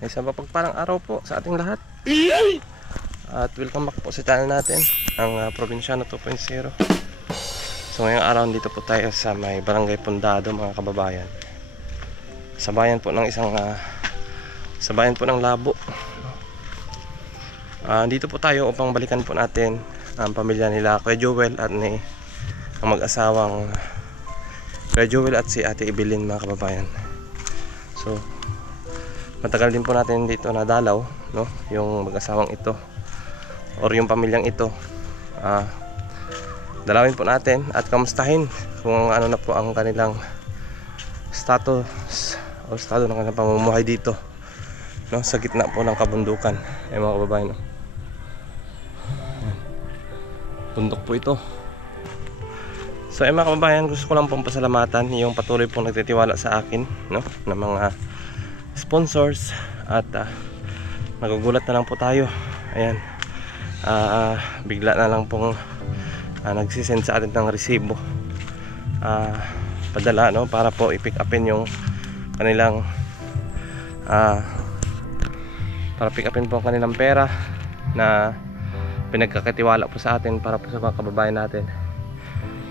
Isang mapagpalang araw po sa ating lahat. At welcome back po sa channel natin, ang Probinsyano 2.0. So ngayong araw dito po tayo sa may Barangay Pundado, mga kababayan. Sa bayan po ng sa bayan po ng Labo. Dito po tayo upang balikan po natin ang pamilya nila Kuya Joel at ang mag-asawang Kuya Joel at si Ate Evelyn, mga kababayan. So matagal din po natin dito nadalaw, no? Yung mag-asawang ito or yung pamilyang ito. Dalawin po natin at kamustahin kung ano na po ang kanilang status o estado ng kanilang pamumuhay dito, no? Sa gitna po ng kabundukan, mga kababayan, no? Bundok po ito. So mga kababayan, gusto ko lang pong pasalamatan yung patuloy pong nagtitiwala sa akin, no? Na mga sponsors at nagugulat na lang po tayo. Ayan, bigla na lang pong nagsisend sa atin ng resibo, padala, no? Para po i-pick upin yung kanilang para pick upin po ang kanilang pera na pinagkakatiwala po sa atin para po sa mga kababayan natin.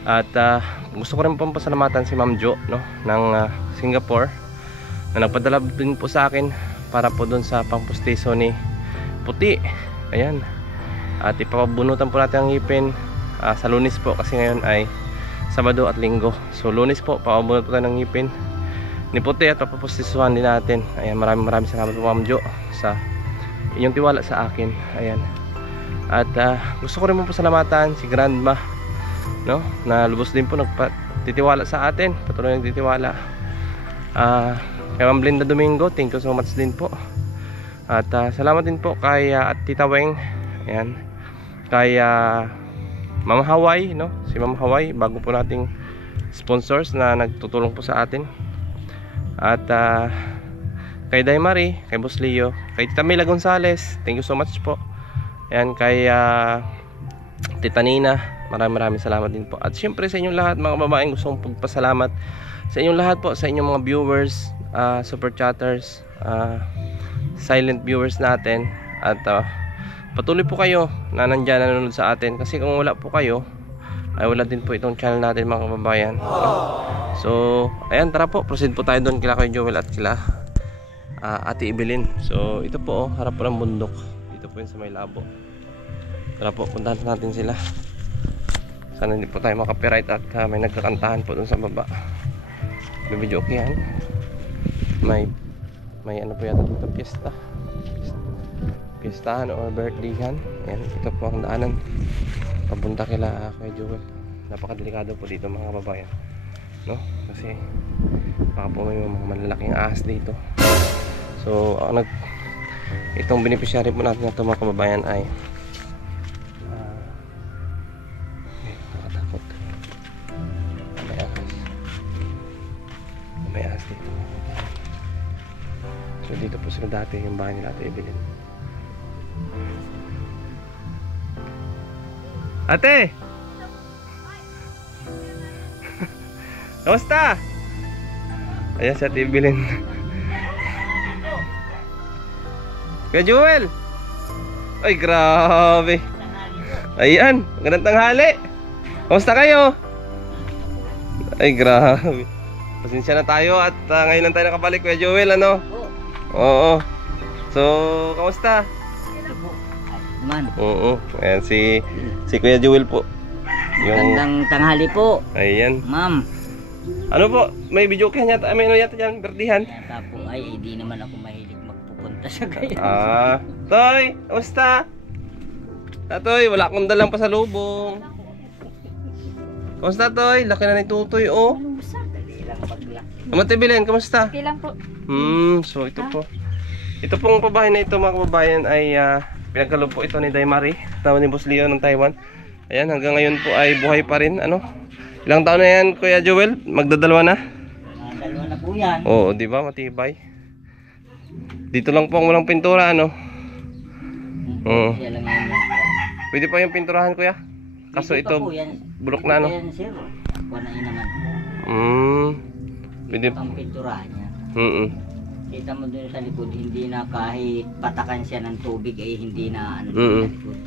At gusto ko rin pong pasalamatan si Ma'am Jo, no? Ng Singapore, na nagpadala din po sa akin para po doon sa pangpustiso ni Puti. Ayan, at ipapabunutan po natin ang ngipin sa Lunes po, kasi ngayon ay Sabado at Linggo. So Lunes po papabunot po tayo ng ngipin ni Puti at papapustisuhan din natin. Ayan, maraming salamat po Ma'am Jo sa inyong tiwala sa akin. Ayan, at gusto ko rin po pasalamatan si Grandma, no? Na lubos din po nagtitiwala sa atin, patuloy nagtitiwala. Kay Ma'am Linda Domingo, thank you so much din po. At salamat din po kay at Tita Weng. Ayan, kay Ma'am Hawaii, no? Si Ma'am Hawaii, bago po nating sponsors na nagtutulong po sa atin. At kay Day Marie, kay Boss Leo, kay Tita Mila Gonzales, thank you so much po. Ayan, kay Tita Nina, maraming salamat din po. At syempre sa inyong lahat, mga babaeng, gusto kong pagpasalamat sa inyong lahat po, sa inyong mga viewers, super chatters, silent viewers natin. At patuloy po kayo na nandyan nanonood sa atin, kasi kung wala po kayo ay wala din po itong channel natin, mga kababayan. So ayan, tara po, proceed po tayo doon kila Kuya Joel at kila Ate Evelyn. So ito po, harap po ng bundok, dito po yun sa may Labo. Tara po, puntahan natin sila. Sana hindi po tayo makapiright at may nagkakantahan po doon sa baba. Video okay yan. May ano po yata dito, piestahan or birthdayhan. Ayan, ito po ang daanan papunta kila Kuya Joel. Napakadelikado po dito, mga kababayan, no? Kasi baka po may mga malalaking ahas dito. So itong beneficiary po natin na ito, mga kababayan, ay nakatakot, may ahas dito. So dito po sila dati, yung bahay nila Ate Evelyn. Ate! Kamusta? Ayan si Ate Evelyn. Kuya Joel! Ay, grabe! Ayan, magandang tanghali! Kamusta kayo? Ay, grabe! Pasensya na tayo at ngayon lang tayo nakabalik, Kuya Joel, ano? Oo. So, kamusta? Oo. Ayan si Kuya Joel po. Magandang tanghali po. Ayan. Ma'am. Ano po? May video kaya yata? May ano yata dyan? Berdihan? Yata po ay hindi naman ako mahilig magpupunta sa gayon. Toy! Kamusta? Toy, wala akong dalang pasalubong. Kamusta, Toy? Laki na ni Tutoy, oh. Dali lang maglaki. Ate Evelyn, kamusta? Okay lang po. So ito po. Ito pong pabahay na ito, mga kababayan, ay pinagkaloob po ito ni Day Marie, tama ni Boss Leo ng Taiwan. Ayan, hanggang ngayon po ay buhay pa rin. Ano? Ilang taon na yan, Kuya Joel? Magdadalawa na? Dalawa na po yan. Oo, di ba? Matibay. Dito lang po ang walang pintura, ano? Oo. Siya lang yan. Pwede pa yung pinturahan, Kuya? Kaso Pwede pa ito, po yan. bulok na, ano? Pwede pa yan, sir. Ako na yun naman. Pwede pang pinturahan niya. Kita mo doon sa likod, hindi na kahit patakan siya ng tubig ay hindi na ano Mm-mm. sa likod.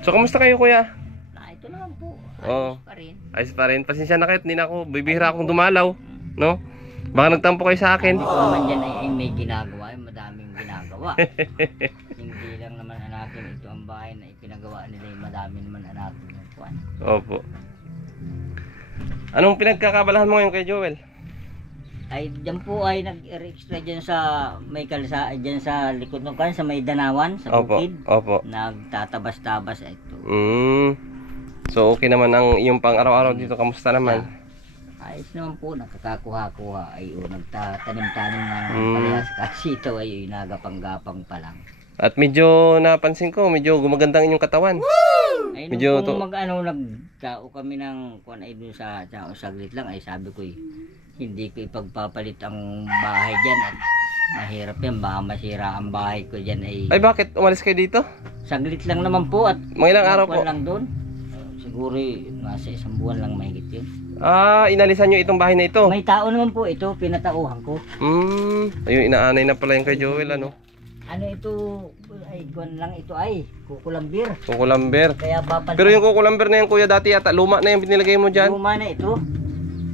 So, kamusta kayo, kuya? Ito naman po. Oo. Ayos pa rin. Ayos pa rin. Pasensya na kayo, hindi na ako, bibihira akong dumalaw. No? Baka nagtampo kayo sa akin. Hindi ko naman dyan ay may ginagawa, ay madaming ginagawa. Hindi lang naman anakin ito ang bahay na ipinagawa nila, yung madami naman anakin yung kuwan. Opo. Anong pinagkakabalahan mo ngayon kay Joel? Ay dyan po ay nag-extra dyan sa may kalsa, dyan sa likod ng kuwan, sa may danawan, sa Opo. bukid. Opo. Nagtatabas-tabas ito. So, okay naman ang iyong pang araw-araw dito. Kamusta naman? Ayos naman po, nakakakuha-kuha ay nagtatanim-tanim ng palihas kasi ito ay nagapang-gapang pa lang. At medyo napansin ko, medyo gumagandang inyong katawan. Ay Medyo nung nagkao kami ng kuan ay dun sa saglit lang ay sabi ko hindi ko ipagpapalit ang bahay dyan at mahirap yan, baka masira ang bahay ko dyan Ay, bakit? Umalis kayo dito? saglit lang naman po at Mga ilang araw po? lang doon. Siguro nasa 1 buwan lang mahigit yun. Inalisan nyo itong bahay na ito? May tao naman po ito, pinatauhan ko. Ayun, inaanay na pala yung kay Joel, ano? Ano ito, ay kuwan lang ito ay kukulambir. Kukulamber. Kaya papal. Pero yung kukulamber na yan, kuya, dati yata luma na yung binilagay mo dyan. Luma na ito.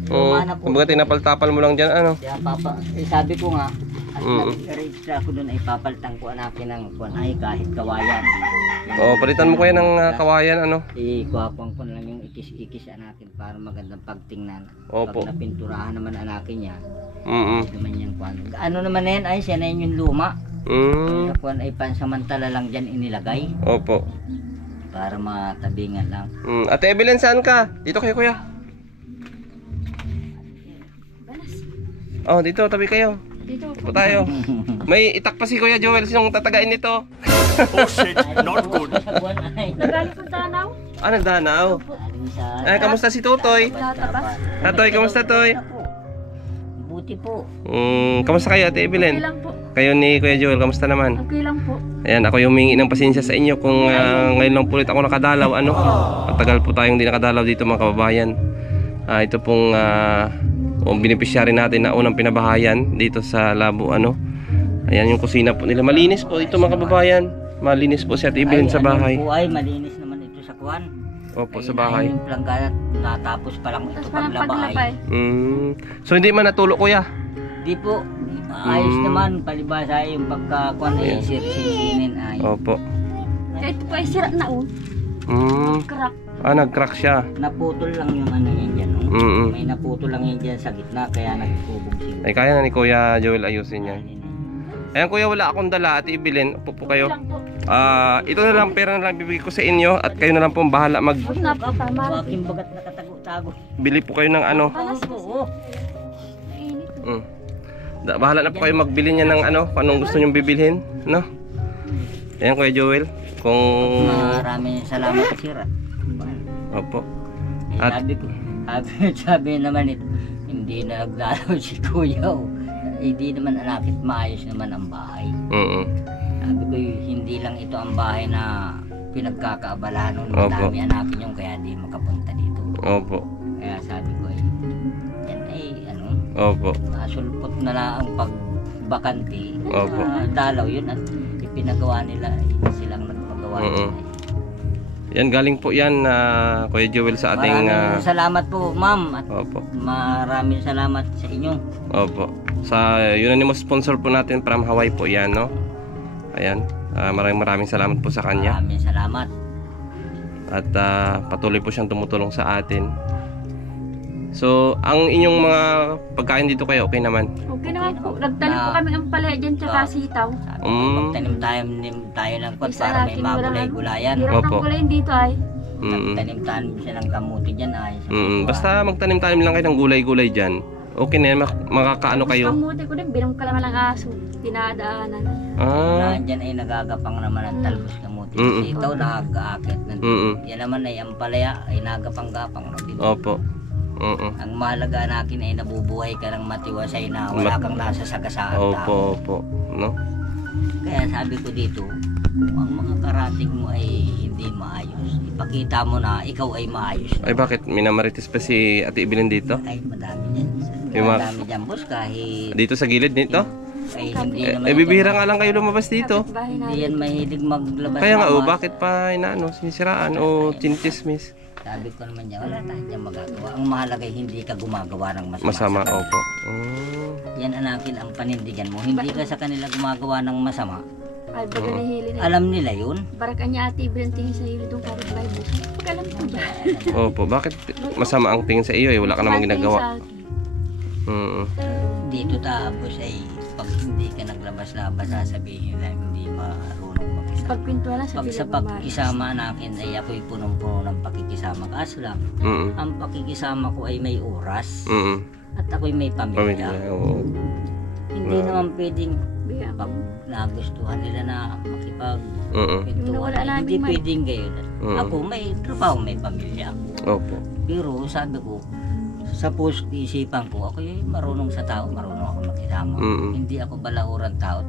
Luma na po. Kumbaga tinapal-tapal mo lang dyan, ano? Kaya sabi ko nga, at nag-register ako doon ay papalitan ko anakin ng kuwan ay kahit kawayan. Palitan mo kuya ng kawayan, ano? Kuhapang ko lang yung ikis-ikis anakin para magandang pagtingnan. Opo. Pag napinturahan naman anakin niya, Mm-mm. naman yung kuwan. Ano naman na yan ay siya na yun yung luma. Kaya kuwan ay pansamantala lang dyan inilagay Opo. para matabingan lang. Ate Evelyn, saan ka? Dito kayo, kuya. Oh, dito, tabi kayo. Dito Po tayo. May itak pa si Kuya Joel, sinong tatagain nito? Oh shit, not good. Nagaling sa Danaw. Nagdanaw. Kamusta si Tutoy? Tatabas. Toy, kamusta Toy? Buti po. Kamusta kayo, Ate Okay Evelyn? lang po. Kayo ni Kuya Joel, kamusta naman? Okay lang po. Ayan, ako yung humingi ng pasensya sa inyo kung ngayon lang po ulit ako nakadalaw. Ano? Matagal po tayong di nakadalaw dito mga kababayan. Ito pong beneficiary natin na unang pinabahayan dito sa Labo, ano. Ayan yung kusina po nila. Malinis po ito mga kababayan. Malinis po si Ate Evelyn sa bahay. Po ay malinis naman ito sa kuwan. Opo, sa bahay. Yung planggana natapos pa lang ito Tapos parang paglaba paglapay. ay. So hindi man natulog kuya? Di po. Ayos naman palibasa yung pagkakuan ay sir-sinin ay. Opo. Kaya ito po ay sira na Crack. Nag-crack siya. Naputol lang yung ano yan dyan. No? May naputol lang yan dyan sa gitna kaya nagkubog siguro. Ay kaya na ni Kuya Joel ayusin yan. Ayan kuya, wala akong dala. Ate Evelyn, upo po kayo. Lang po. Ito na lang pera na lang bibigay ko sa inyo at kayo na lang po ang bahala Huwag na po tama. Baking bagat nakatago-tago. bili po kayo ng ano. Oo. Mainit. Bahala na po kayo magbili niya ng ano, kung anong gusto niyong bibilhin, no? Ayan Kuya Joel, kung Maraming salamat sir. opo. At sabi naman ito, hindi na naglalaw si Kuya. Hindi naman anakit, maayos naman ang bahay. Sabi ko hindi lang ito ang bahay na pinagkakaabalahan nun. Madami anakin yung kaya di makapunta dito. Opo. Kaya sabi ko yan ay ano, Opo. masulpot na lang ang pagbakante. Opo. Dalaw yun at ipinagawa nila, silang nagpagawa. Yan, galing po yan Kuya Joel sa ating Maraming salamat po ma'am at opo. maraming salamat sa inyo. Opo. Sa unanimous sponsor po natin from Hawaii po yan, no? Ayan. Maraming salamat po sa kanya. Maraming salamat. At patuloy po siyang tumutulong sa atin. So, ang inyong mga pagkain dito kayo, okay naman? Okay naman po. Nagtanim po kami ang palaya dyan tsaka sitaw. Sabi ko, magtanim tayo ng kot para may magulay-gulayan. Hirap ng Opo. gulayin dito ay. Tanim-tanim siya ng kamuti dyan ay. Basta magtanim-tanim lang kayo ng gulay-gulay dyan. Okay na yan, makakaano kayo. Tapos kamuti ko din, binang ka naman ng aso. Tinadaanan. Dyan ay nagagapang naman ang talbos kamuti. Sitaw nag-aakit. Yan naman ay ang palaya ay nagapang-gapang. Opo. Ang mahalaga natin ay nabubuhay ka ng matiwasay na wala kang nasa sagasaan. Opo. No? Kaya sabi ko dito, kung ang mga karating mo ay hindi maayos, ipakita mo na ikaw ay maayos. Ay bakit? Minamarites pa si Ate Evelyn dito? Ay madami yan. Yung mga- Dami dyan, boss, kahit Dito sa gilid nito? ay hindi naman. Bibihira nga lang kayo lumabas dito. Kapitbahay Hindi namin. yan mahilig maglabas. Kaya nga, labas. bakit pa inaano, sinisiraan o chintismis? Sabi ko naman niya, wala tayong dyan magagawa. Ang mahalaga ay hindi ka gumagawa ng masama. Masama, sa kanila. opo. Yan anakin ang panindigan mo. Hindi ka sa kanila gumagawa ng masama. Ay, baga nahili na. Alam nila yun. Barakan niya ate Ibrahim tingin sa hilo itong kapitbahay mo. Pag alam ko dyan. Opo, bakit masama ang tingin sa iyo eh? Wala ka namang ginagawa. Tingin sa akin. Dito tapos ay pag hindi ka naglabas-labas sasabihin na hindi marunong makisama. Pagpintuan lang Pag sabi sa pagkisama natin ay ako'y punong-puno ng pakikisama. Kaso lang, ang pakikisama ko ay may oras at ako'y may Pamilya, pamilya. oo. Hindi naman pwedeng Biya. pag nagustuhan nila na makipag Yung nawala namin hindi man. pwedeng gayon. Ako may trabaho, may pamilya ako. Opo. Pero sabi ko, sa puso isipan ko, ako yung marunong sa tao, marunong ako makisama. Hindi ako balahuran tao.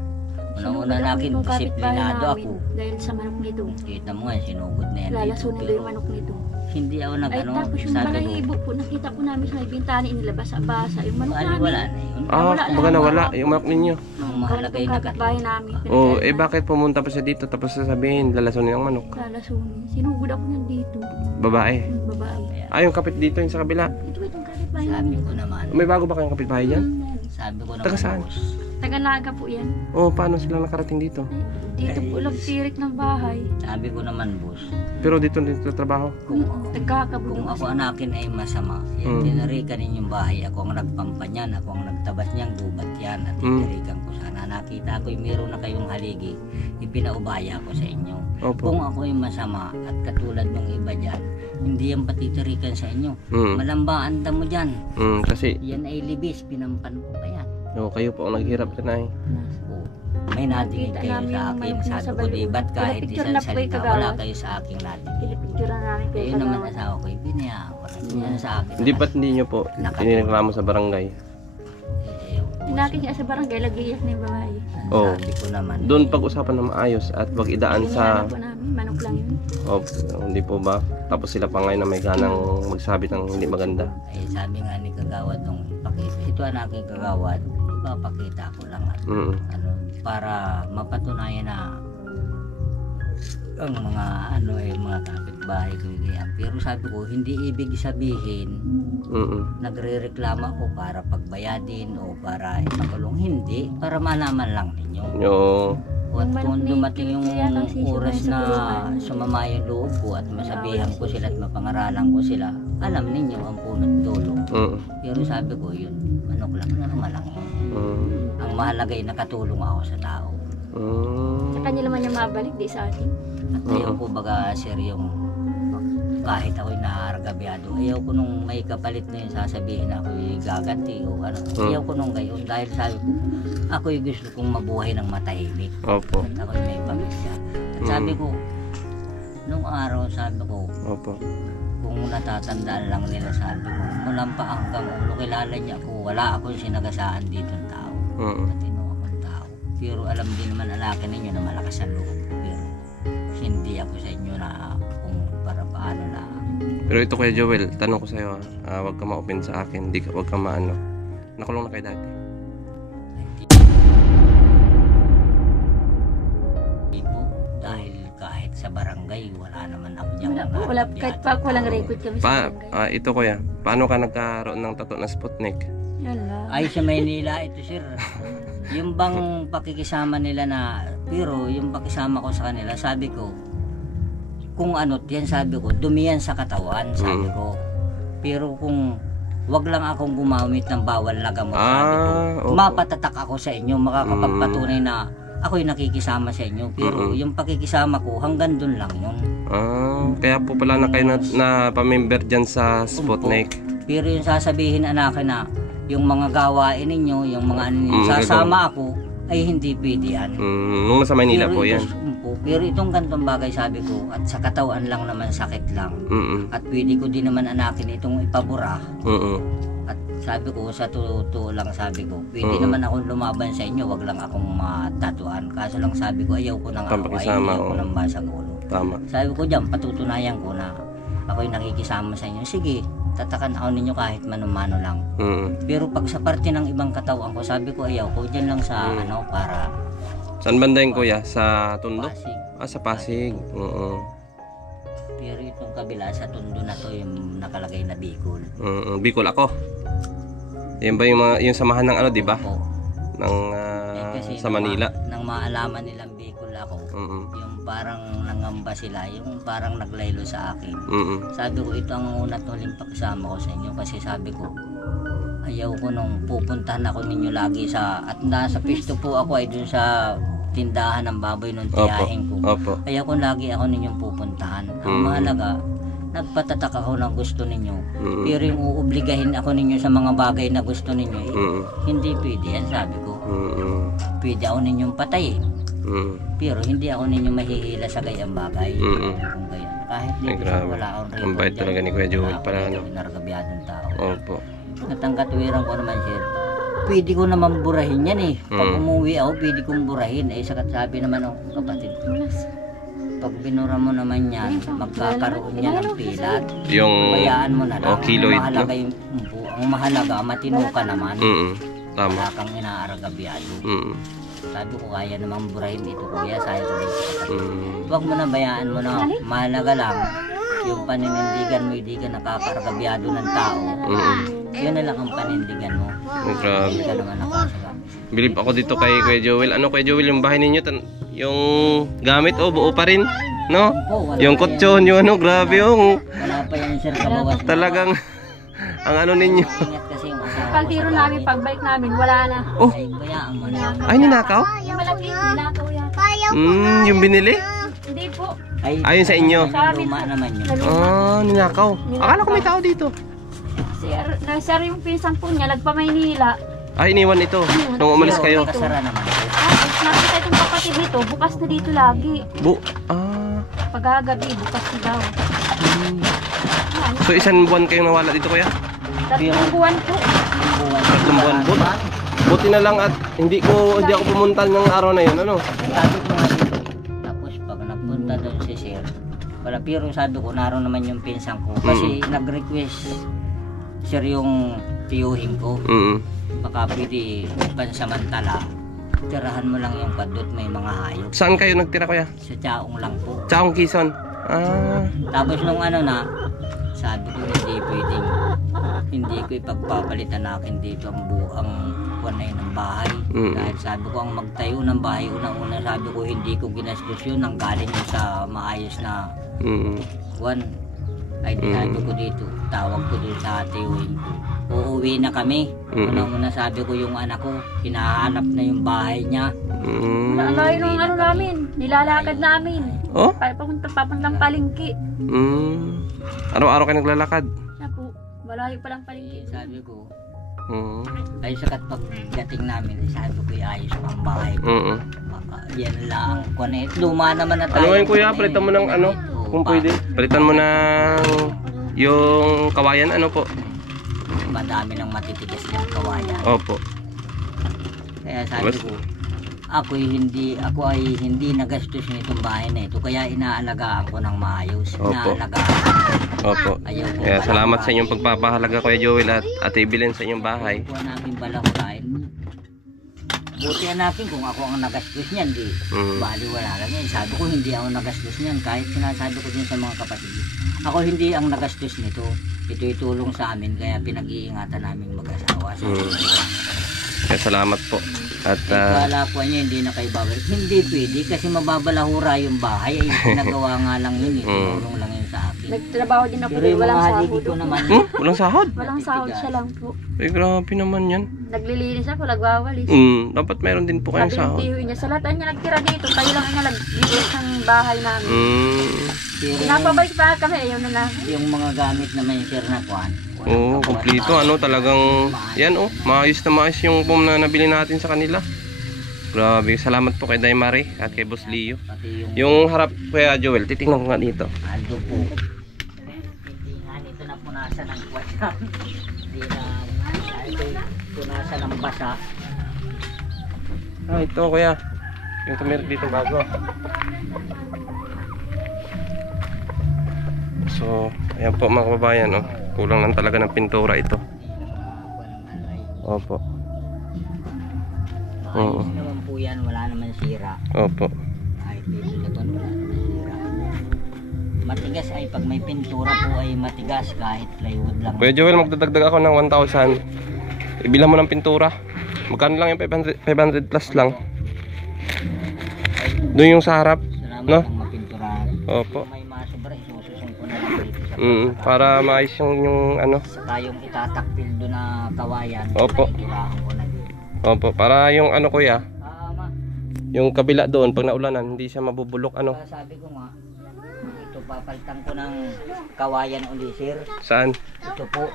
Una-una nakin, disiplinado ako. Dahil sa manok nito. Kita mo nga, sinugod na yan dito. Lalasunin daw Pero yung manok nito. hindi ako nag Ay ano, tapos yung sabi ko, balahibo po, nakita ko namin sa may bintana inilabas sa basa. Yung manok namin. wala na yun. Kumbaga nawala yung manok ninyo. Ang mahalaga ay Yung kapitbahay namin. Oh, bakit pumunta pa siya dito tapos sasabihin lalasunin ang manok? Lalasunin. Sinugod ako niyan dito. Babae. Yung babae. Yung kapit dito yung sa kabila. Ito itong kapitbahay Sabi namin. ko naman, May bago ba kayong kapitbahay dyan? sabi ko naman, Taga saan? boss, Taga-Naga po yan. Oh, paano sila nakarating dito? Dito po tirik ng bahay. sabi ko naman, boss, Pero dito trabaho. kung Nagkakabulong. ako anakin ay masama, yan tinarikan ninyong bahay, ako ang nagpampanyan, ako ang nagtabas niyang gubat yan, at tinarikan ko sana. Nakita ko meron na kayong haligi, ipinaubaya ko sa inyo. Opo. Kung ako ay masama at katulad ng iba dyan, hindi yan patitirikan sa inyo. Malambaan mo dyan. Kasi Yan ay libis, pinampan ko pa yan. kayo po ang naghirap dyan ay. Oo. May natingin Nakita kayo namin sa yung akin. manok na Sabi sa ko, di balon. ba't kahit Pinapicture isang na po yung salita, kagawad. wala kayo sa aking natingin. Pinipicture na namin kayo. Ayun naman asawa ko, binayaan ko na. Yan sa akin. Hindi ba't hindi nyo po tinireklamo sa barangay? Inakin niya sa barangay, lagiyak na yung babae. Oh. Sabi ko naman. Doon pag-usapan ng maayos at wag idaan sa... Hinahanap po namin, manok lang yun. Hindi po ba? Tapos sila pa ngayon na may ganang magsabit ng hindi maganda. Ay, sabi nga ni Kagawad nung ipakita. Ito ang aking Kagawad. Ipapakita ko lang. Ano, para mapatunayan na ang mga mga kapitbahay ko ganyan. Pero sabi ko, hindi ibig sabihin nagrereklamo ako para pagbayadin o para ipakulong. Hindi, para malaman lang ninyo. At kung dumating yung oras na sumama yung loob ko at masabihan ko sila at mapangaralan ko sila, alam ninyo ang punot dulo. Pero sabi ko, yun, manok lang, normal lang yun. Ang mahalaga ay nakatulong ako sa tao. Sa kanya naman niya mabalik, di sa atin. At ayaw ko baga sir yung kahit ako'y naargabyado, ayaw ko nung may kapalit na yung sasabihin na ako'y gaganti o ano. Ayaw ko nung gayon dahil sabi ko, ako'y gusto kong mabuhay ng matahimik. Opo. At ako'y may pamilya. At sabi ko, nung araw sabi ko, Opo. kung natatandaan lang nila sabi ko, mulang pa hanggang ulo kilala niya ako, wala akong sinagasaan dito ng tao. Matino akong tao. Pero alam din naman alakin ninyo na malakas ang loob ko. Pero hindi ako sa inyo na kung para paano na. Pero ito Kuya Joel, tanong ko sa'yo wag ka ma-open sa akin, wag ka maano. Nakulong na kayo dati? Hindi po, dahil kahit sa barangay, wala naman ako dyan. Kahit pa ako walang record kami sa barangay. Ito Kuya, paano ka nagkaroon ng tattoo na Sputnik? Yan lang. Ay sa Maynila ito sir. Yung bang pakikisama nila na, pero yung pakisama ko sa kanila, sabi ko, kung ano't yan sabi ko, dumiyan sa katawan, sabi ko. Pero kung wag lang akong gumamit ng bawal na gamot, sabi ko, mapatatak ako sa inyo, makakapagpatunay na ako'y nakikisama sa inyo. Pero yung pakikisama ko, hanggang dun lang yun. Kaya po pala na kayo na pamember dyan sa Sputnik. Pero yung sasabihin anakin na, yung mga gawain ninyo, yung mga ano ninyo, sasama ako, ay hindi pwede yan. Nung nasa Manila pero po yan. Pero itong gantong bagay sabi ko, at sa katawan lang naman sakit lang. At pwede ko din naman anakin itong ipabura. At sabi ko, sa totoo lang sabi ko, pwede naman akong lumaban sa inyo, wag lang akong matatuan. Kaso lang sabi ko, ayaw ko ng away, ayaw ko ng basag ulo. Tama. Sabi ko dyan, patutunayan ko na ako'y nakikisama sa inyo. Sige, tatakan ako ninyo kahit mano-mano lang. Mm. Pero pag sa parte ng ibang katawan ko, sabi ko ayaw ko, dyan lang sa ano, para Saan banda yun kuya? Sa Tondo? Pasig. Ah, sa Pasig. Oo. Pero itong kabila sa Tondo na to, yung nakalagay na Bicol. Bicol ako. Yan ba yung mga yung samahan ng ano, di ba? Po. Ng Kasi sa Manila. Nang maalaman nilang Bicol ako, yung parang nangamba sila, yung parang naglaylo sa akin. Sabi ko, ito ang una tuling pagsama ko sa inyo kasi sabi ko, ayaw ko nung pupuntahan ako ninyo lagi sa, at nasa pisto po ako ay dun sa tindahan ng baboy nung tiyahin ko. Opo. Ayaw ko lagi ako ninyong pupuntahan. Ang mahalaga, nagpatatak ako ng gusto ninyo. Pero yung uubligahin ako ninyo sa mga bagay na gusto ninyo, hindi pwede yan, sabi ko. Pwede ako ninyong patayin. Pero hindi ako ninyo mahihila sa gayang bagay. Kung gayan. Kahit dito sa wala akong record. Ang bait talaga ni Kuya Joel para ano. Naragabyadong tao. Opo. At ang katuwiran ko naman, sir, pwede ko naman burahin yan eh. Pag umuwi ako, pwede kong burahin. Eh, sabi naman ako, kapatid, pag binura mo naman yan, magkakaroon yan ng pilat. Yung Bayaan mo na lang. kiloid, Ang mahalaga, ang mahalaga, matino ka naman. Tama. Wala kang inaaragabyado. Sabi ko, kaya namang burahin dito, kuya. Sabi ko dito, kapatid. Huwag mo na, bayaan mo na. Mahalaga lang, yung paninindigan mo, hindi ka nakakaragabyado ng tao. Yun na lang ang panindigan mo. Grabe. Hindi ka naman nakasaga. Bilib ako dito kay Kuya Joel. Ano Kuya Joel, yung bahay ninyo, yung gamit, buo pa rin, no? Po, wala Yung pa kutsyon, yung ano, grabe yung Wala pa yan, sir, kabawas. talagang ang ano ninyo. Ingat kasi yung asawa ko Kaldero sa namin, gamit. pagbalik namin, wala na. Oh, Ay, bayaan mo na. ay ninakaw? Yung malaki, ninakaw yan. Yung binili? Hindi po. Ayun sa inyo. Luma naman yun. Ah, ninakaw. Akala ko may tao dito. Sir, yung pinsan po niya, nagpa Maynila. Ay, iniwan ito nung umalis kayo. Kasara naman. Nakita itong kapatid nito, bukas na dito lagi. Pagkagabi, bukas na daw. So isang buwan kayong nawala dito kuya? Tatlong buwan po. Tatlong buwan po. Buti na lang at hindi ako pumunta ng araw na yun, ano? Sabi ko nga dito. Tapos pag nagpunta doon si sir, wala, pero sabi ko, naroon naman yung pinsan ko. Kasi nag-request sir yung tiyuhin ko. Baka pwede pansamantala. Tirahan mo lang yung kadot, may mga hayop. Saan kayo nagtira kuya? Sa Chaong lang po. Chaong Quezon. Ah. Tapos nung ano na, sabi ko hindi pwedeng, hindi ko ipagpapalitan akin dito ang buang kuwanay ng bahay. Dahil sabi ko, ang magtayo ng bahay, unang-una sabi ko, hindi ko ginastos yun, ang galing yun sa maayos na kuwan. Ay di sabi ko dito, tawag ko dito sa tiyuhin ko. Uuwi na kami. Unang-una sabi ko, yung anak ko, hinahanap na yung bahay niya. Layo ng ano namin, nilalakad namin. Oh? Ah. Papuntang palengke. Araw-araw kayo naglalakad? Siya po, malayo pa lang palengke. Sabi ko, Mm. ay sakat pagdating namin, sabi ko, ayos ang bahay ko. Baka yan lang, kuwan luma naman na tayo. Ano yun kuya? Palitan mo ng ano? Kung pwede. Palitan mo ng yung kawayan, ano po? Madami ng matitigas ng kawayan. Opo. Kaya sabi ko, ako ay hindi nagastos nitong bahay na ito. Kaya inaalagaan ko ng maayos. Opo. Inaalagaan. Opo. Ayaw ko Kaya salamat balang sa inyong pagpapahalaga Kuya Joel at Ate Evelyn sa inyong bahay. Ayaw ko namin balang kain. Buti natin kung ako ang nagastos niyan, di bali wala lang yan. Sabi ko hindi ako nagastos niyan. Kahit sinasabi ko din sa mga kapatid, ako hindi ang nagastos nito. Ito'y tulong sa amin, kaya pinag-iingatan namin mag-asawa. Kaya salamat po. At Kala po niya hindi na kayo babalik. Hindi pwede kasi mababalahura yung bahay. Ay pinagawa nga lang yun. Tulong lang yun sa akin. Nagtrabaho din ako Pero din, yung walang mga sahod. haligi ko naman, walang sahod? Walang sahod siya lang po. Ay grabe naman yan. Naglilinis ako, nagwawalis. Dapat meron din po kayong Sabi ng sahod. tiyo niya, sa lahat niya nagtira dito, tayo lang ang naglilinis ng bahay namin. pero Napabalik pa kami, ayaw na lang. yung mga gamit naman yung sir na kuhan. Oo, kompleto. Ano talagang, yan oh, maayos na maayos yung pom na nabili natin sa kanila. Grabe, salamat po kay Day Marie at kay Boss Leo. Pati yung Yung harap Kuya Joel, titingnan ko nga dito. aldo po. Hindi nga nito na punasan ng kwasa. Hindi na punasan ng basa. Ah, ito Kuya. Yung tumirik dito bago. So, ayan po mga kababayan, oh. Kulang lang talaga ng pintura ito. Hindi na makakuha ng alay. Opo. Maayos naman po yan, wala naman sira. Opo. Kahit dito sa ton, wala naman sira. Matigas ay pag may pintura po ay matigas kahit plywood lang. Kuya Joel, magdadagdag ako ng 1,000. Ibilang mo ng pintura. Magkano lang yung 500 plus lang. Doon yung sa harap. Salamat No? ang mapinturahan. Opo. Kung may masobra, isususong ko na lang dito sa Para maayos yung ano. saka yung itatakpil doon na kawayan. Opo. Iturahan ko na dito. Opo, para yung ano kuya, Ma, yung kabila doon pag naulanan hindi siya mabubulok ano. kaya sabi ko nga, ito papalitan ko ng kawayan uli sir. Saan? Ito po,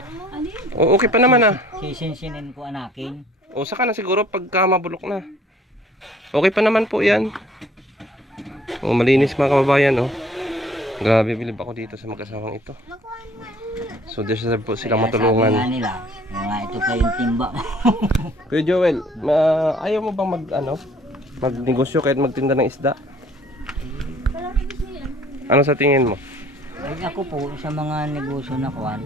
O, okay pa naman ah. sisinsinin ko anakin. O saka na siguro pagka mabulok na. Okay pa naman po 'yan. O malinis mga kababayan oh. Grabe, bilib ako dito sa mag-asawang ito. So deserve po silang Kaya sabi matulungan. nga nila, nga ito pa yung timba. Kuya Joel, ayaw mo bang magnegosyo kahit magtinda ng isda? Ano sa tingin mo? Ay ako po sa mga negosyo na kuwan.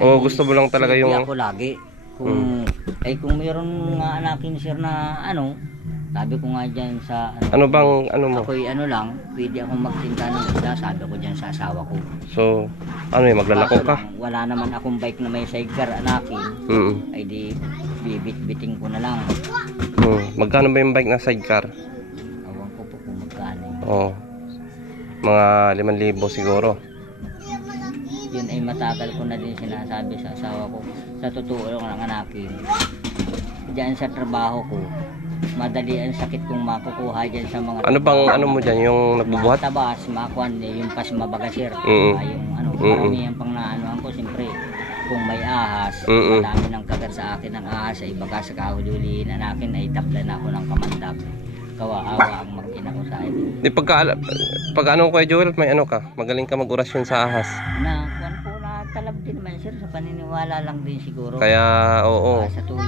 O gusto mo lang talaga Hindi yung ako lagi. Kung mayroon nga anakin sir na ano, sabi ko nga dyan sa ano bang ano mo? ako'y ano lang, pwede akong magtinda ng isda, sabi ko dyan sa asawa ko. So ano eh, maglalako ka? Wala naman akong bike na may sidecar anakin, ay di bibit-biting ko na lang. Magkano ba yung bike na sidecar? Awan ko po kung magkano. Oh, mga 5,000 siguro. Yun ay matagal ko na din sinasabi sa asawa ko. Sa totoo lang anakin, dyan sa trabaho ko, madali ang sakit kong makukuha dyan sa mga Ano bang ano mo dyan, yung nagbubuhat? tabas, makuan yung pas mabagasir. Mm-mm. Yung ano, Mm-mm. karamihan pang naanuhan ko, siyempre, kung may ahas, Mm-mm. madami ng kagat sa akin ng ahas, ay baka sa kahulihin anakin, ay tablan ako ng kamandap. Kawaawa ang mag-ina ko sa akin. Di pag ano Kuya Joel, may ano ka, magaling ka mag-orasyon sa ahas. Na, kuwan po na talab din man sir, sa paniniwala lang din siguro. Kaya oo. Sa tulong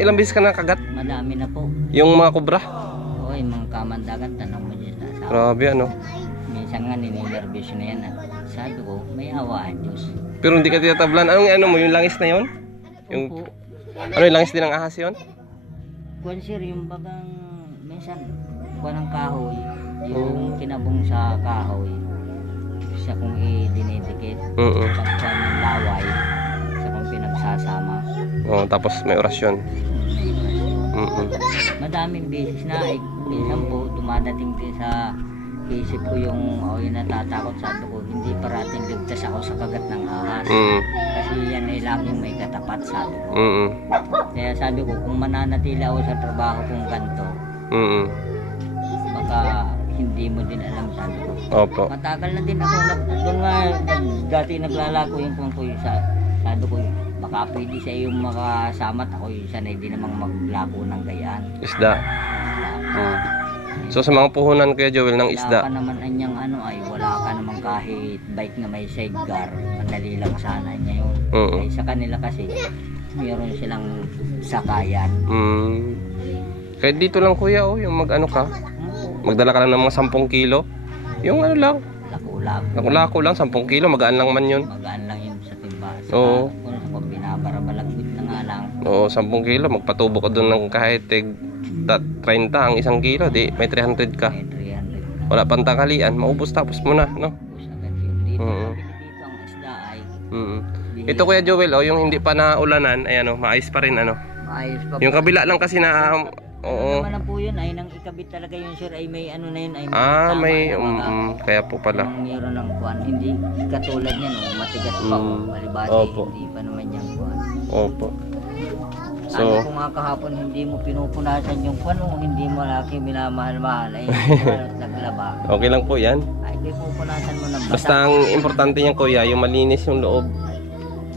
Ilang beses ka na kagat? madami na po. Yung mga kubra? Oo, yung mga kamandagan, tanong mo dyan sa asawa. Grabe ano. Minsan nga nininervous na yan. At sabi ko, may awaan Diyos. Pero hindi ka tinatablan. Anong ano mo, yung langis na yon? Yung Opo. ano yung langis din ng ahas yon? Kuwan sir, yung bagang minsan kuwan ng kahoy, yung kinabong sa kahoy, siya kung i-dinidikit, pagkuhan ng laway, siya kung pinagsasama. Oh, tapos may orasyon. Madaming beses na, minsan po dumadating din sa isip ko yung natatakot, sabi ko, hindi parating ligtas ako sa kagat ng ahas. Kasi yan ay laging may katapat, sabi ko. Kaya sabi ko, kung mananatili ako sa trabaho kong ganito, baka hindi mo din alam, sabi ko. Opo. Matagal na din ako, doon nga, dati naglalako yung kung ko sabi ko, baka pwede sa iyo makasama ako yung sanay din namang maglako ng gayaan. Isda. So sa mga puhunan Kuya Joel ng Wala isda. ka naman anyang ano ay, wala ka naman kahit bike na may sidecar, madali lang sana niya yun. Ay, sa kanila kasi, mayroon silang sakayan. Kahit dito lang Kuya yung mag-ano ka, magdala ka lang ng mga 10 kilo. Yung ano lang, lako lang 10 kilo, magaan lang man yun. Magaan lang yun sa timba. Oo. Kung binabarabalagwit na nga lang. Oo, 10 kilo, magpatubo ka doon ng kahit 30 ang 1 kilo, di may 300 ka. May 300. Wala pang tanghalian, maubos tapos mo na, no? Tapos agad yun. Dito ang isda ay Ito Kuya Joel, yung hindi pa naulanan, ay ano, maayos pa rin ano. maayos pa. Yung kabila lang kasi na Oo. Naman na po yun ay nang ikabit talaga yun sir ay may ano na yun ay may tama na mga kaya po pala. mayroon ng kuwan, hindi katulad niyan matigas pa palibasa Opo. hindi pa naman yan kuwan. Opo. So, ano kung nga kahapon hindi mo pinupunasan yung kuwan hindi mo laki minamahal-mahal ay naglaba. Okay lang po yan. Ay di pupunasan mo ng basa. Basta ang importante niyan Kuya, yung malinis yung loob.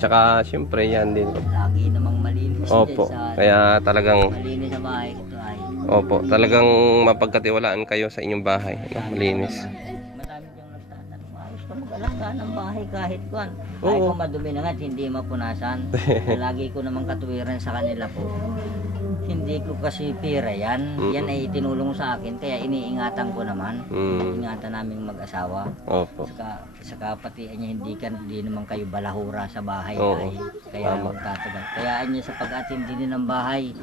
Tsaka syempre yan din. Lagi namang malinis Opo. dyan sa Kaya talagang malinis sa bahay ito ay opo, talagang mapagkatiwalaan kayo sa inyong bahay. No? Malinis. madami diyang nagtatanong, ayos ka mag-alaga ng bahay kahit kuwan. Oo. Ay kung madumi na nga, hindi mapunasan. Lagi ko namang katuwiran sa kanila po. Hindi ko kasi pera yan. Yan ay tinulong sa akin, kaya iniingatan ko naman. Ingatan naming mag-asawa. Opo. Saka pati niya, hindi naman kayo balahura sa bahay. Oo. Kaya Tama. magtatagal. Kaya niya sa pag-atindi din ng bahay,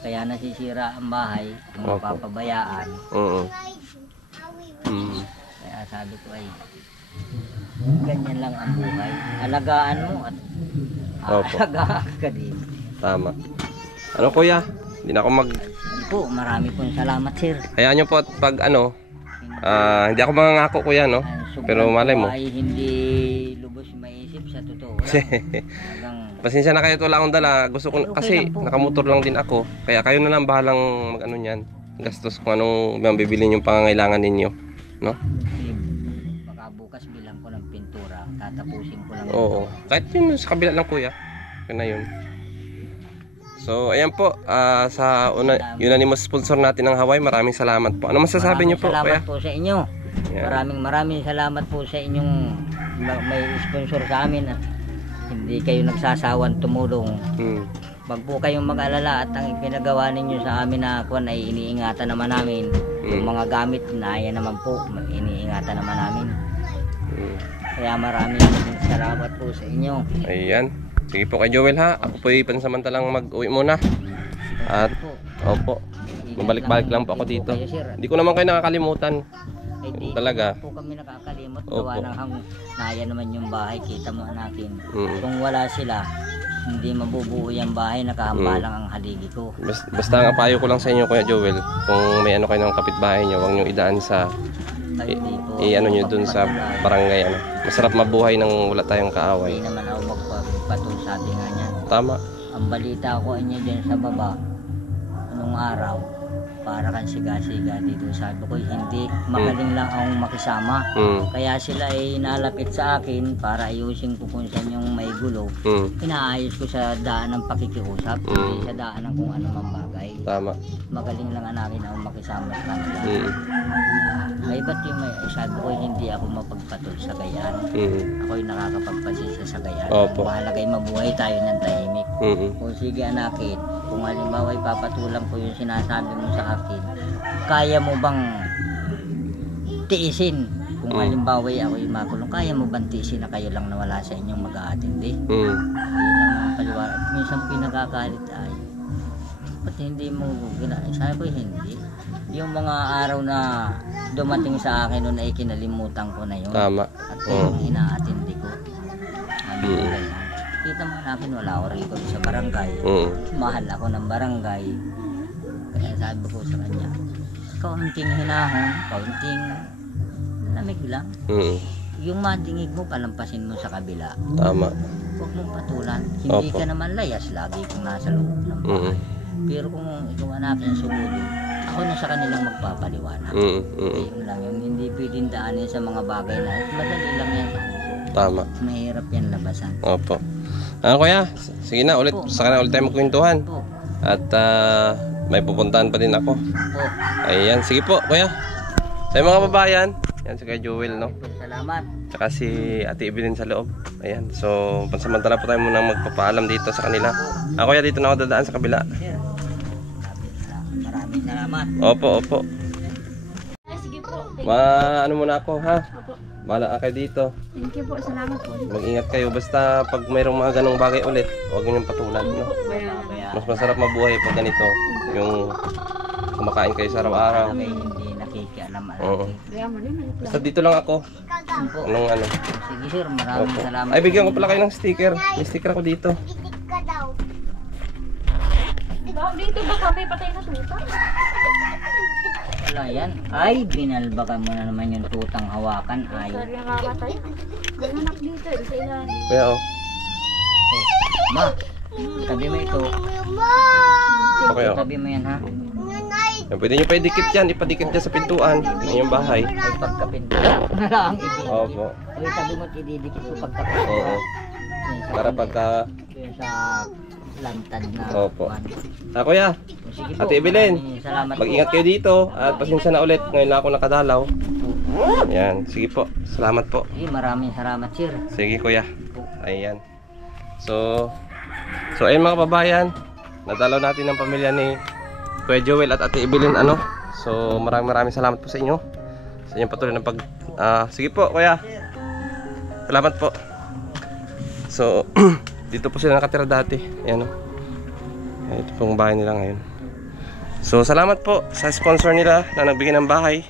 kaya nasisira ang bahay, ang Opo. mapapabayaan. Oo. Kaya sabi ko ay, ganyan lang ang buhay. Alagaan mo at Opo. alagaan ka din. Tama. Ano kuya? Hindi na ako mag... Sige po, marami pong salamat sir. Hayaan nyo po at pag ano, hindi ako mangangako kuya, no? Ang Pero sugal malay ko mo. ay hindi lubos maisip sa totoo lang. Hanggang Pasensya na kayo, wala akong dala. Gusto ko, Okay kasi lang po. nakamotor lang din ako. Kaya kayo na lang bahalang mag-ano niyan. Gastos kung anong bibilin yung pangangailangan ninyo. No? baka bukas bilang ko ng pintura, tatapusin ko lang. Oo. Kahit yun sa kabila lang kuya. Yun na yun. So, ayan po. Sa unanimous sponsor natin ng Hawaii, maraming salamat po. Ano masasabi niyo po, kuya? Salamat po sa inyo. Yan. Maraming salamat po sa inyong may sponsor sa amin at hindi kayo nagsasawan tumulong. Wag po kayong mag-alala at ang ipinagawa ninyo sa amin na kuwan ay iniingatan naman namin. Yung mga gamit na yan naman po, iniingatan naman namin. Kaya maraming salamat po sa inyo. Ayan. Sige po kay Joel ha. Ako po pansamantalang mag-uwi muna. At, Po. opo. Babalik-balik lang po ako dito. Kayo, sir. Hindi ko naman kayo nakakalimutan. Ay, di Talaga. po kami nakakalimot. Opo. Gawa ng naya naman yung bahay. Kita mo natin. Mm. Kung wala sila, hindi mabubuo yung bahay. Nakahambalang ang haligi ko. Basta nga payo ko lang sa inyo Kuya Joel, kung may ano kayo ng kapitbahay nyo, huwag nyo idaan sa Ay, di po. ano nyo dun sa barangay ano. Masarap mabuhay nang wala tayong kaaway. Hindi naman ako magpapatul, sabi nga niya. Tama. Ang balita ko niya dyan sa baba, anong araw, para kang siga-siga dito. Sabi ko, hindi, magaling lang akong makisama. Kaya sila ay nalapit sa akin para ayusin ko kung saan yung may gulo. Inaayos ko sa daan ng pakikiusap, hindi sa daan ng kung ano mang bagay. Tama. Magaling lang namin akong makisama sa kanila. Ay, ba't yung may sabi ko, hindi ako mapagpatol sa gayaan. Ako'y nakakapagpasisa sa gayaan. Opo. Mahalagay mabuhay tayo ng tahimik. Kung sige anakin, kung halimbawa ipapatulang ko yung sinasabi mo sa akin, kaya mo bang tiisin? Kung halimbawa ako'y makulong, kaya mo bang tiisin na kayo lang nawala sa inyong mag-aatindi? Yun lang ang paliwanag. At minsan pinagkakalit ay, ba't hindi mo sabi ko hindi. Yung mga araw na dumating sa akin noon ay kinalimutan ko na yun. Tama. At yung inaatindi ko. Sabi ko ganyan. Kita mo namin wala ako rito sa barangay. Mahal ako ng barangay. Kaya sabi ko sa kanya, kaunting hinahon, kaunting lamig lang. Yung madingig mo, palampasin mo sa kabila. Tama. Huwag mong patulan. Hindi Opo. ka naman layas lagi kung nasa loob ng bahay. Pero kung ikaw anak sumulong, ako na sa kanilang magpapaliwanag. Yun lang yun. Hindi pwedeng daanin sa mga bagay na madali lang yan. Tama. Mahirap yan labasan. Opo. Ano kuya? Sige na, ulit. Saka na ulit tayo magkwentuhan. Po. At may pupuntahan pa din ako. Po. Ayan, sige po kuya. Sa mga babayan, yan si Kuya Joel, no? Salamat. Tsaka si Ate Evelyn sa loob. Ayan, so pansamantala po tayo muna magpapaalam dito sa kanila. Kuya, dito na ako dadaan sa kabila. Sir. Maraming salamat. Opo, opo. Ay, sige po. Ano muna ako, ha? Opo. Bahala ka kayo dito. Thank you po. Salamat po. Mag-ingat kayo. Basta pag mayroong mga ganong bagay ulit, huwag nyo yung patulan, no? Mas masarap mabuhay pag ganito. Yung kumakain kayo sa araw-araw. Kami hindi nakikialam. Oo. Kaya mo rin. Basta dito lang ako. Po. Anong ano? Sige sir, maraming Opo. salamat. Ay, bigyan ko pala kayo ng sticker. May sticker ako dito. Dito ba kami patay na tuta? Wala yan. Ay, binalbakan mo na naman yung tutang hawakan. Ay. Sorry ang mamatay. Ganun dito. Sa ilan. Kuya, oh. Ma, tabi mo ito. Okay, oh. Tabi mo yan ha. Yan, pwede nyo pa idikit yan. Ipadikit dyan sa pintuan. Ng yung bahay. Ay pagkapintura. Na lang ididikit. Opo. Ay, tabi mo ididikit ko pagkapintura. Oo. Para pagka... Yun sa lantad na. Opo. kuwan. Kuya, Sige po, Ate Evelyn, maraming salamat po. mag-ingat kayo dito. At pasensya na ulit. Ngayon lang ako nakadalaw. Yan, sige po. Salamat po. Sige, maraming salamat sir. Sige kuya. Ayan. So ayun mga kababayan. nadalaw natin ng pamilya ni Kuya Joel at Ate Evelyn, ano. So maraming salamat po sa inyo. Sa inyong patuloy na sige po, Kuya. Salamat po. So dito po sila nakatira dati. Ayan, oh. Ito pong bahay nila ngayon. So salamat po sa sponsor nila na nagbigay ng bahay,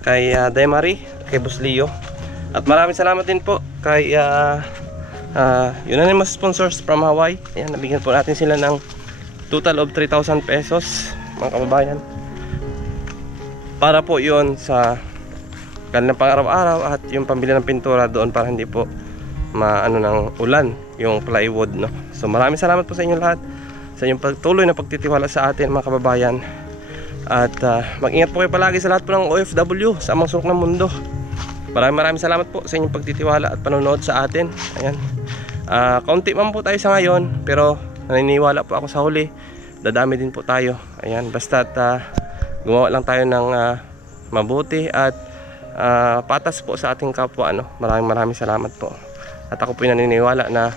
kay Demary, kay Boss Leo. At maraming salamat din po kay Unanimous Sponsors from Hawaii. Ayan, nabigyan po natin sila ng total of 3,000 pesos, mga kababayan. Para po yun sa kanilang pang-araw-araw at yung pambili ng pintura doon para hindi po maano ng ulan yung plywood, no. So maraming salamat po sa inyo lahat, sa inyong pagtuloy na pagtitiwala sa atin, mga kababayan. At mag-ingat po kayo palagi sa lahat po ng OFW sa amang sulok ng mundo. Maraming salamat po sa inyong pagtitiwala at panonood sa atin. Ayan. Kaunti man po tayo sa ngayon, pero naniniwala po ako sa huli dadami din po tayo. Ayan, basta gumawa lang tayo ng mabuti at patas po sa ating kapwa, ano. Maraming salamat po. At ako po naniniwala na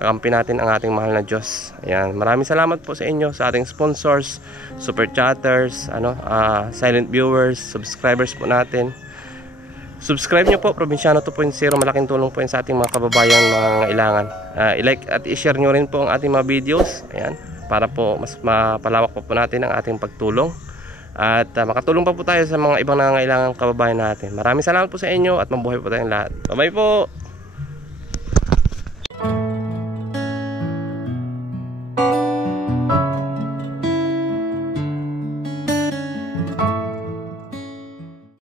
kakampi natin ang ating mahal na Diyos. Ayan, maraming salamat po sa inyo, sa ating sponsors, super chatters, ano, silent viewers, subscribers po natin. Subscribe nyo po, Probinsyano 2.0. Malaking tulong po yun sa ating mga kababayan mga ngailangan. I-like at i-share nyo rin po ang ating mga videos. Ayan, para po mas mapalawak po natin ang ating pagtulong. At makatulong pa po tayo sa mga ibang nangangailangan kababayan natin. Maraming salamat po sa inyo at mabuhay po tayong lahat. Bye-bye po!